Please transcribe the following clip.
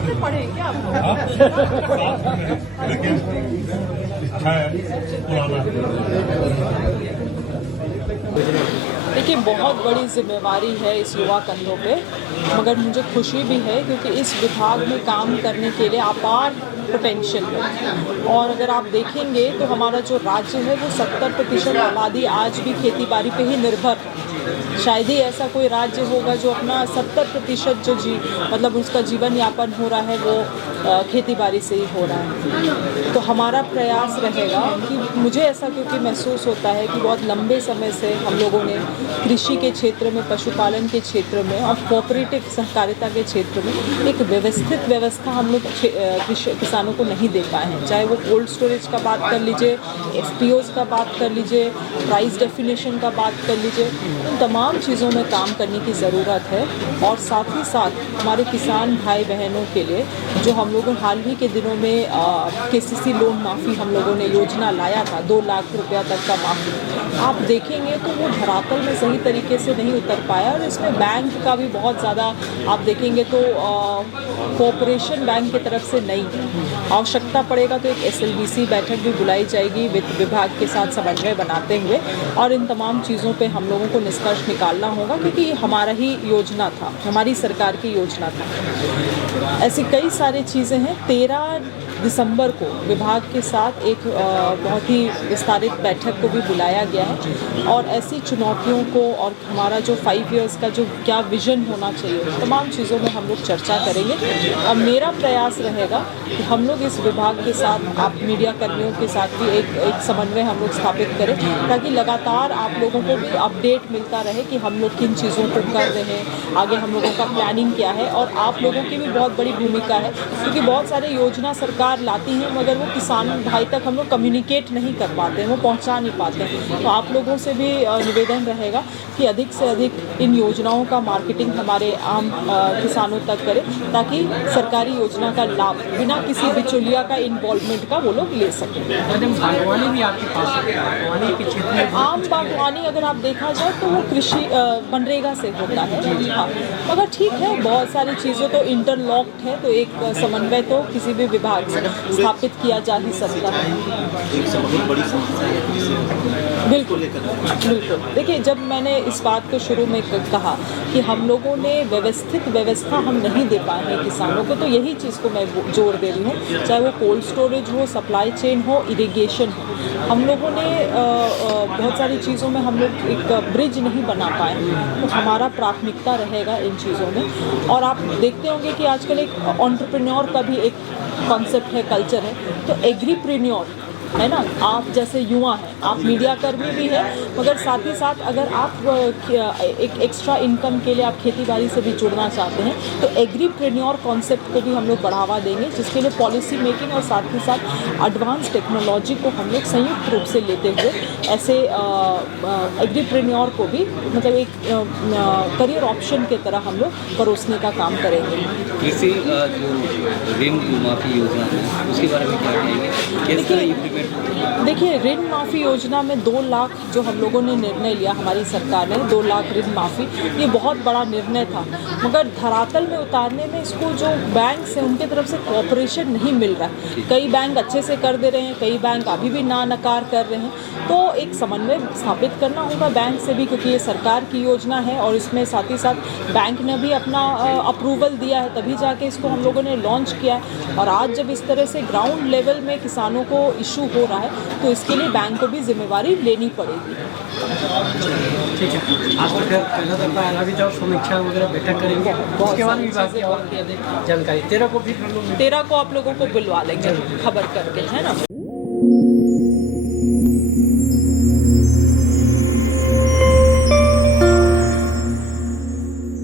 किताब से पढ़े क्या आप? लेकिन अच्छा है पुराना। देखिए, बहुत बड़ी जिम्मेवारी है इस युवा कंधों पे, मगर मुझे खुशी भी है क्योंकि इस विभाग में काम करने के लिए अपार पोटेंशियल है। और अगर आप देखेंगे तो हमारा जो राज्य है वो 70% आबादी आज भी खेती बाड़ी पे ही निर्भर है। शायद ही ऐसा कोई राज्य होगा जो अपना 70% जो मतलब उसका जीवन यापन हो रहा है वो खेती बाड़ी से ही हो रहा है। तो हमारा प्रयास रहेगा कि मुझे ऐसा क्योंकि महसूस होता है कि बहुत लंबे समय से हम लोगों ने कृषि के क्षेत्र में, पशुपालन के क्षेत्र में और कोऑपरेटिव सहकारिता के क्षेत्र में एक व्यवस्थित व्यवस्था हम लोग किसानों को नहीं दे पाए हैं। चाहे वो कोल्ड स्टोरेज का बात कर लीजिए, FPOs का बात कर लीजिए, प्राइस डेफिनेशन का बात कर लीजिए, उन तमाम चीज़ों में काम करने की ज़रूरत है। और साथ ही साथ हमारे किसान भाई बहनों के लिए जो हम लोगों हाल ही के दिनों में KCC लोन माफ़ी हम लोगों ने योजना लाया था, 2 लाख रुपया तक का माफ़ी, आप देखेंगे तो वो धरातल में सही तरीके से नहीं उतर पाया। और इसमें बैंक का भी बहुत ज़्यादा आप देखेंगे तो कोऑपरेशन बैंक की तरफ से नहीं है। आवश्यकता पड़ेगा तो एक SLBC बैठक भी बुलाई जाएगी वित्त विभाग के साथ समन्वय बनाते हुए, और इन तमाम चीज़ों पे हम लोगों को निष्कर्ष निकालना होगा क्योंकि ये हमारा ही योजना था, हमारी सरकार की योजना था। ऐसी कई सारी चीज़ें हैं। 13 दिसंबर को विभाग के साथ एक बहुत ही विस्तारित बैठक को भी बुलाया गया है और ऐसी चुनौतियों को और हमारा जो 5 इयर्स का जो क्या विज़न होना चाहिए, तमाम चीज़ों में हम लोग चर्चा करेंगे। अब मेरा प्रयास रहेगा कि हम लोग इस विभाग के साथ, आप मीडिया कर्मियों के साथ भी एक समन्वय हम लोग स्थापित करें ताकि लगातार आप लोगों को भी अपडेट मिलता रहे कि हम लोग किन चीज़ों को कर रहे हैं, आगे हम लोगों का प्लानिंग क्या है। और आप लोगों की भी बहुत बड़ी भूमिका है क्योंकि बहुत सारे योजना सरकार लाती हैं मगर वो किसान भाई तक हम लोग कम्युनिकेट नहीं कर पाते हैं, वो पहुंचा नहीं पाते हैं। तो आप लोगों से भी निवेदन रहेगा कि अधिक से अधिक इन योजनाओं का मार्केटिंग हमारे आम किसानों तक करें ताकि सरकारी योजना का लाभ बिना किसी बिचौलिया का इन्वॉल्वमेंट का वो लोग ले सकें। बागवानी भी आपके पास है, बागवानी के क्षेत्र में आम बागवानी अगर आप देखा जाए तो वो कृषि मनरेगा से होता है, हाँ, मगर ठीक है, बहुत सारी चीज़ें तो इंटरलॉक्ड है, तो एक समन्वय तो किसी भी विभाग से स्थापित किया जा ही सकता है। बिल्कुल बिल्कुल। देखिए, जब मैंने इस बात को शुरू में कहा कि हम लोगों ने व्यवस्थित व्यवस्था हम नहीं दे पाए हैं किसानों को, तो यही चीज़ को मैं जोर दे रही हूँ, चाहे वो कोल्ड स्टोरेज हो, सप्लाई चेन हो, इरिगेशन हो। हम लोगों ने बहुत सारी चीज़ों में हम लोग एक ब्रिज नहीं बना पाए, तो हमारा प्राथमिकता रहेगा इन चीज़ों में। और आप देखते होंगे कि आजकल एक एंटरप्रेन्योर का भी एक कॉन्सेप्ट है, कल्चर है, तो एग्रीप्रेन्योर है ना। आप जैसे युवा हैं, आप मीडिया कर्मी भी हैं, मगर साथ ही साथ अगर आप एक एक्स्ट्रा इनकम के लिए आप खेती बाड़ी से भी जुड़ना चाहते हैं तो एग्रीप्रेन्योर कॉन्सेप्ट को भी हम लोग बढ़ावा देंगे, जिसके लिए पॉलिसी मेकिंग और साथ ही साथ एडवांस टेक्नोलॉजी को हम लोग संयुक्त रूप से लेते हुए ऐसे एग्रीप्रेन्योर को भी मतलब एक करियर ऑप्शन की तरह हम लोग परोसने का काम करेंगे। कृषि जो ऋण माफी योजना है उसके बारे में क्या कहेंगे? देखिए, ऋण माफ़ी योजना में 2 लाख जो हम लोगों ने निर्णय लिया, हमारी सरकार ने 2 लाख ऋण माफ़ी, ये बहुत बड़ा निर्णय था, मगर धरातल में उतारने में इसको जो बैंक से उनके तरफ से कोऑपरेशन नहीं मिल रहा है। कई बैंक अच्छे से कर दे रहे हैं, कई बैंक अभी भी ना नकार कर रहे हैं। तो एक समन्वय स्थापित करना होगा बैंक से भी, क्योंकि ये सरकार की योजना है और इसमें साथ ही साथ बैंक ने भी अपना अप्रूवल दिया है, तभी जाके इसको हम लोगों ने लॉन्च किया है। और आज जब इस तरह से ग्राउंड लेवल में किसानों को इशू हो रहा है तो इसके लिए बैंक को भी जिम्मेवारी लेनी पड़ेगी। ठीक है, आज तो फिर पहला दफा आगे जाओ समीक्षा वगैरह बैठक करेंगे, उसके बाद विभाग की और जानकारी 13 को भी 13 को आप लोगों को बुलवा लेंगे खबर करके, है ना।